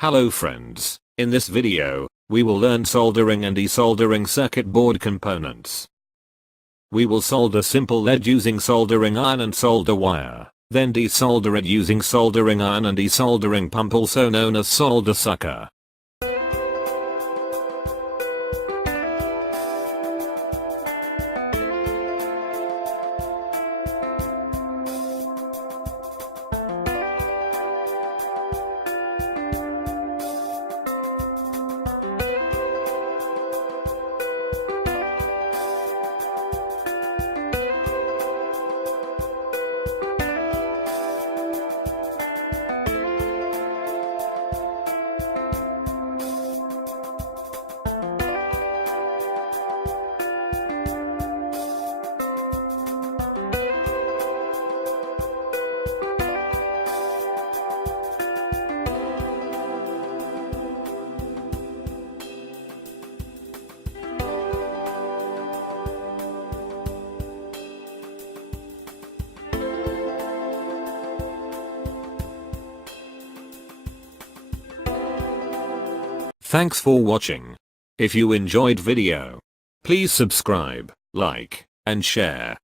Hello friends, in this video, we will learn soldering and desoldering circuit board components. We will solder simple lead using soldering iron and solder wire, then desolder it using soldering iron and desoldering pump, also known as solder sucker. Thanks for watching. If you enjoyed video, please subscribe, like, and share.